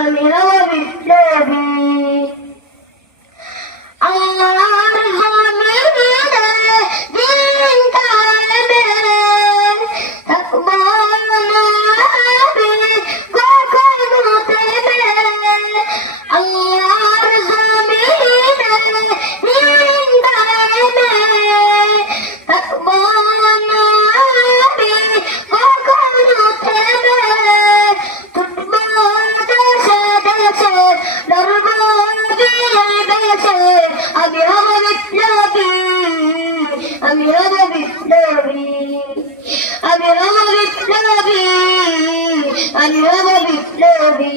আমি হব বিপ্লবী। আল্লাহর জমিনে দিন কায়েমে থাকব না আমি কখনো থেমে। আল্লাহর জমিনে দিন কায়েমে থাকব না আমি কখনো থেমে। আমি হব বিপ্লবী, আমি হব বিপ্লবী, আমি হব বিপ্লবী, আমি হব বিপ্লবী।